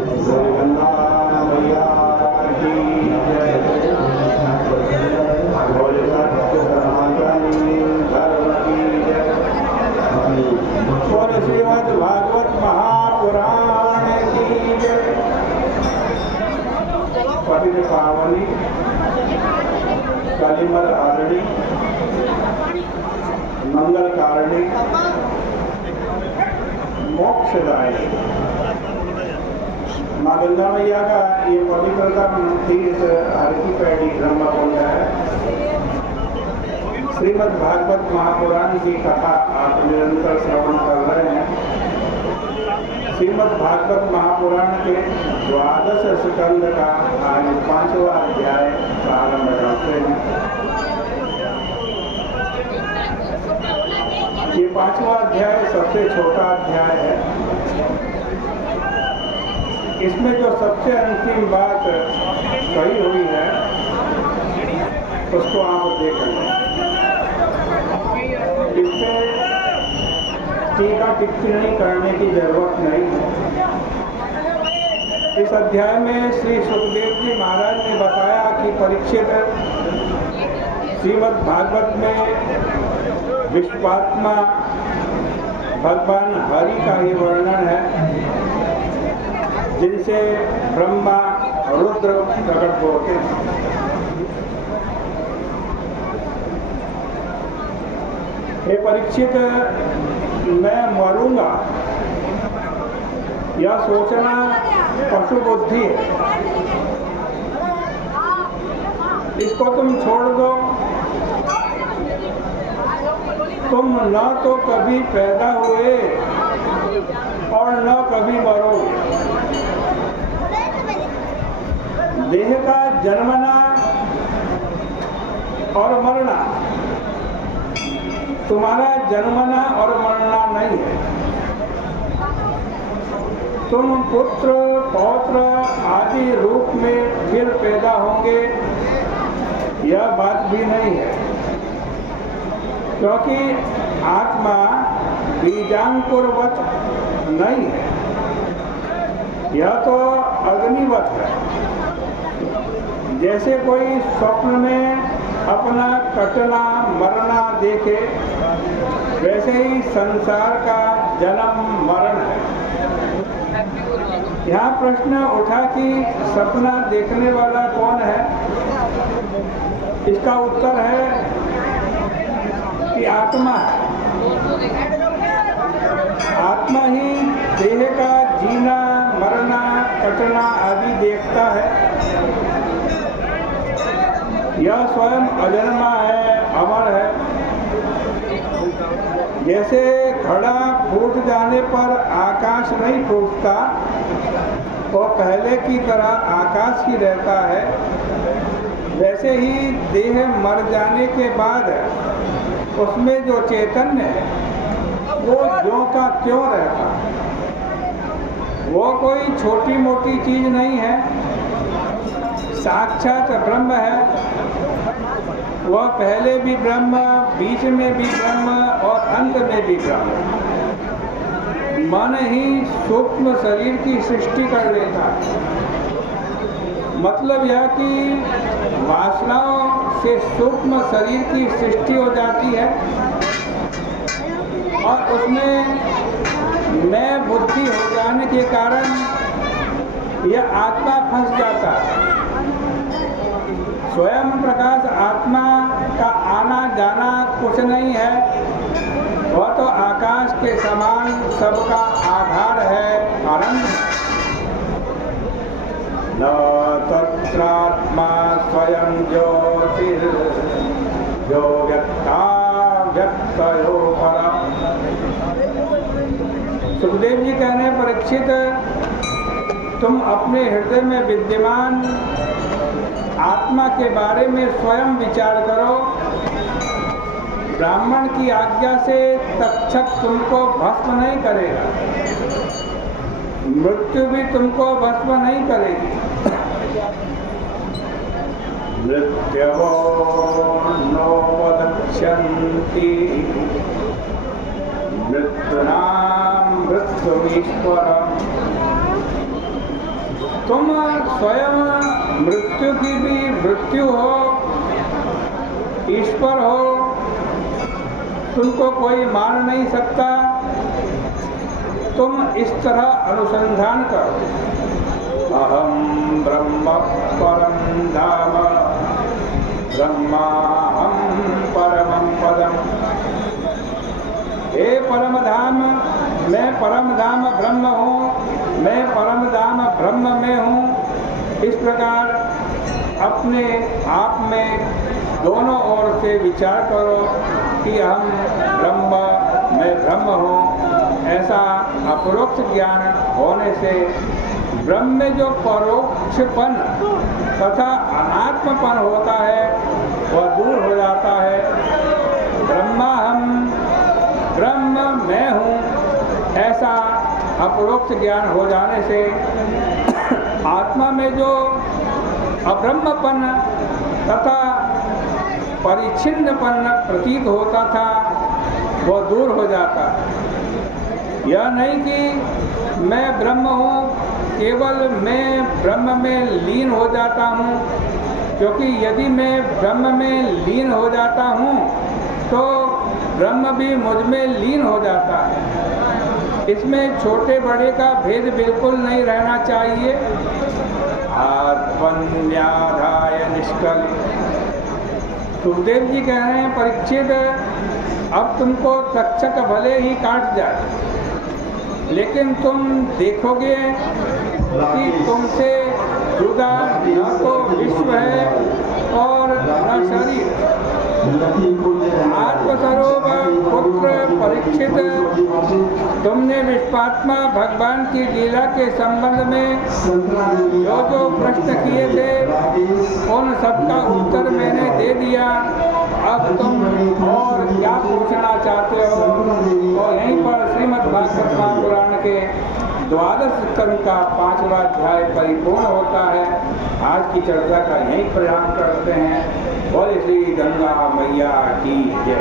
और श्रीमद् भागवत महापुराण की जय। पतित पावनी कालीमल आरणी मंगल कारणी मोक्षदायी माँ गंगा मैया का ये पवित्रता तीर्थ हर की पैड़ी ब्रह्म कुंड है। श्रीमद् भागवत महापुराण की कथा आप निरंतर श्रवण कर रहे हैं। श्रीमद् भागवत महापुराण के 12 स्कंद का आज 5वां अध्याय प्रारंभ करते हैं। ये 5वां अध्याय सबसे छोटा अध्याय है। इसमें जो सबसे अंतिम बात कही हुई है उसको आप देख लें। इसमें टीका टिप्पणी करने की जरूरत नहीं है। इस अध्याय में श्री सुखदेव जी महाराज ने बताया कि परीक्षित श्रीमद् भागवत में विश्वात्मा भगवान हरि का ही वर्णन है, जिनसे ब्रह्मा रुद्र प्रकट होते हैं। हे परीक्षित, मैं मरूंगा यह सोचना पशु बुद्धि है। इसको तुम छोड़ दो। तुम न तो कभी पैदा हुए और न कभी मरोगे। देह का जन्मना और मरना तुम्हारा जन्मना और मरना नहीं है। तुम पुत्र पौत्र आदि रूप में फिर पैदा होंगे यह बात भी नहीं है, क्योंकि आत्मा बीजांकुरवत नहीं है, यह तो अग्निवत है। जैसे कोई स्वप्न में अपना कटना मरना देखे, वैसे ही संसार का जन्म मरण है। यहाँ प्रश्न उठा कि सपना देखने वाला कौन है। इसका उत्तर है कि आत्मा है। आत्मा ही देह का जीना मरना कटना आदि देखता है। यह स्वयं अजन्मा है, अमर है। जैसे घड़ा फूट जाने पर आकाश नहीं फूटता, वो पहले की तरह आकाश ही रहता है, वैसे ही देह मर जाने के बाद उसमें जो चैतन्य है वो ज्यों का त्यों रहता है। वो कोई छोटी मोटी चीज नहीं है, साक्षात ब्रह्म है। वह पहले भी ब्रह्म, बीच में भी ब्रह्म और अंत में भी ब्रह्म। मन ही सूक्ष्म शरीर की सृष्टि कर लेता है। मतलब यह कि वासनाओं से सूक्ष्म शरीर की सृष्टि हो जाती है और उसमें मैं बुद्धि हो जाने के कारण यह आत्मा फंस जाता है। स्वयं प्रकाश आत्मा का आना जाना कुछ नहीं है, वह तो आकाश के समान सबका आधार है, आनंद है। न तत्रात्मा स्वयं ज्योतिर् जो व्यक्ता व्यक्तयो परा। सुखदेव जी कहने परीक्षित, तुम अपने हृदय में विद्यमान आत्मा के बारे में स्वयं विचार करो। ब्राह्मण की आज्ञा से तक्षक तुमको भस्म नहीं करेगा, मृत्यु भी तुमको भस्म नहीं करेगी। मृत्युवो नोपदक्ष्यन्ति मृत्युनां मृत्युमीश्वरम्। तुम स्वयं मृत्यु की भी मृत्यु हो, ईश्वर हो, तुमको कोई मार नहीं सकता। तुम इस तरह अनुसंधान करो, अहम ब्रह्म परम धाम, ब्रह्माहम परमं पदम। हे परम धाम, मैं परम धाम ब्रह्म हूँ, मैं परम धाम ब्रह्म में हूँ। इस प्रकार अपने आप में दोनों ओर से विचार करो कि हम ब्रह्म, मैं ब्रह्म हूँ। ऐसा अपरोक्ष ज्ञान होने से ब्रह्म में जो परोक्षपन तथा अनात्मपन होता है वह दूर हो जाता है। ब्रह्मा हम, ब्रह्म मैं हूँ, ऐसा अपरोक्ष ज्ञान हो जाने से आत्मा में जो अब्रह्मपन तथा परिच्छिन्नपन प्रतीत होता था वह दूर हो जाता। यह नहीं कि मैं ब्रह्म हूँ, केवल मैं ब्रह्म में लीन हो जाता हूँ, क्योंकि यदि मैं ब्रह्म में लीन हो जाता हूँ तो ब्रह्म भी मुझ में लीन हो जाता है। इसमें छोटे बड़े का भेद बिल्कुल नहीं रहना चाहिए। आत्मन्याधाय निष्कल। सुखदेव जी कह रहे हैं, परीक्षित अब तुमको तक्षक भले ही काट जाए, लेकिन तुम देखोगे कि तुमसे जुदा न तो विश्व है और न शरीर। आत्मस्वरूप पुत्र परीक्षित, तुमने विश्वात्मा भगवान की लीला के संबंध में जो जो प्रश्न किए थे उन सबका उत्तर मैंने दे दिया। अब तुम और क्या पूछना चाहते हो? तो यहीं पर श्रीमद्भागवत महापुराण के 12 स्कंद का 5वां अध्याय परिपूर्ण होता है। आज की चर्चा का यहीं प्रयास करते हैं। बोले श्री गंगा मैया की जय।